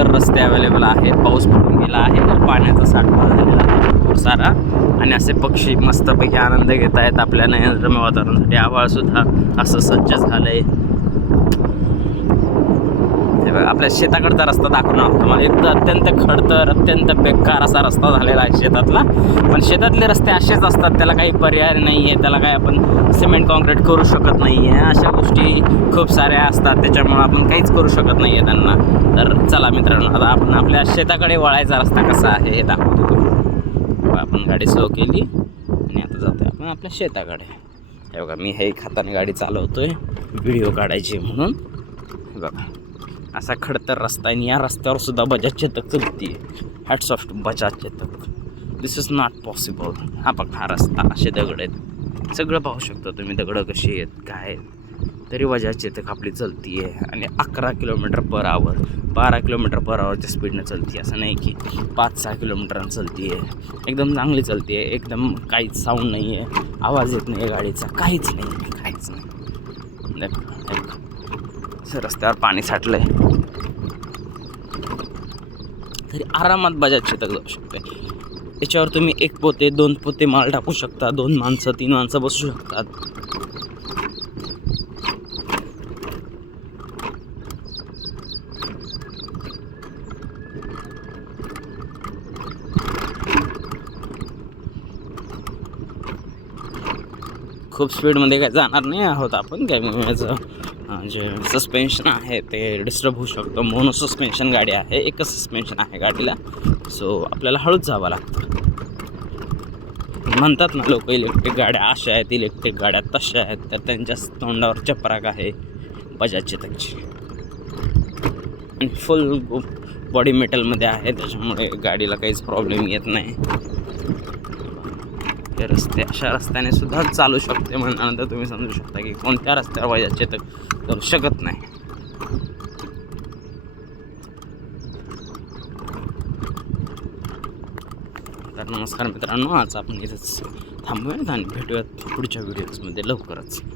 खडतर रस्ते अवेलेबल आहेत. पाऊस पडून गेला आहे तर पाण्याचा साठा झालेला आहे भरपूर सारा आणि असे पक्षी मस्तपैकी आनंद घेत आहेत आपल्या नयनरम्य वातावरणासाठी. आभाळसुद्धा असं सज्ज झालं आहे. आपल्या शेताकडचा रस्ता दाखवणार होता मला. एक अत्यंत खडतर अत्यंत बेकार असा रस्ता झालेला आहे शेतातला. पण शेतातले रस्ते असेच असतात, त्याला काही पर्याय नाही आहे, त्याला काही आपण सिमेंट कॉन्क्रीट करू शकत नाही आहे. अशा गोष्टी खूप साऱ्या असतात, त्याच्यामुळं आपण काहीच करू शकत नाही आहे त्यांना. तर चला मित्रांनो, आता आपण आपल्या शेताकडे वळायचा रस्ता कसा आहे हे दाखवतो. आपण गाडी स्लो केली आणि आता जातो आपण आपल्या शेताकडे. हे बघा, मी हे हाताने गाडी चालवतोय व्हिडिओ काढायची म्हणून. हे बघा, असा खडतर रस्ता आहे आणि या रस्त्यावर सुद्धा बजाज चेतक चलती. Hats off to Bajaj Chetak. This is not possible. हा बघा, हा रस्ता, असे दगड आहेत, सगळं पाहू शकता तुम्ही, दगडं कशी आहेत काय आहेत. तरी बजाज चेतक आपली चलती आहे आणि 11 किलोमीटर पर आवर 12 किलोमीटर पर आवरच्या स्पीडनं चलती आहे. असं नाही की 5-6 किलोमीटरनं चलती आहे. एकदम चांगली चलती आहे, एकदम काहीच साऊंड नाही आहे, आवाज येत नाही आहे गाडीचा, काहीच नाही, काहीच नाही. रस्त्यावर पाणी साठलं आहे तरी आरामात बजाज चेतक जाऊ शकते. त्याच्यावर तुम्ही 1 पोते 2 पोते माल टाकू शकता, 2 माणसं 3 माणसं बसू शकतात. खूप स्पीडमध्ये काय जाणार नाही आहोत आपण, काय याचं जे सस्पेन्शन आहे ते डिस्टर्ब होऊ शकतो. मोनो सस्पेन्शन गाडी आहे, एकच सस्पेन्शन आहे गाडीला, सो आपल्याला हळूच जावं लागतं. म्हणतात ना लोक, इलेक्ट्रिक गाड्या अशा आहेत, इलेक्ट्रिक गाड्या तशा आहेत, तर त्यांच्या तोंडावर चपराक आहे बजाज चेतकची. आणि फुल बॉडी मेटलमध्ये आहे, त्याच्यामुळे गाडीला काहीच प्रॉब्लेम येत नाही. ते रस्ते अशा रस्त्याने सुद्धा चालू शकते म्हणल्यानंतर तुम्ही समजू शकता की कोणत्या रस्त्यावर बजाज चेतक करू शकत नाही. तर नमस्कार मित्रांनो, आज आपण इथेच थांबूयात आणि भेटूयात पुढच्या व्हिडिओजमध्ये लवकरच.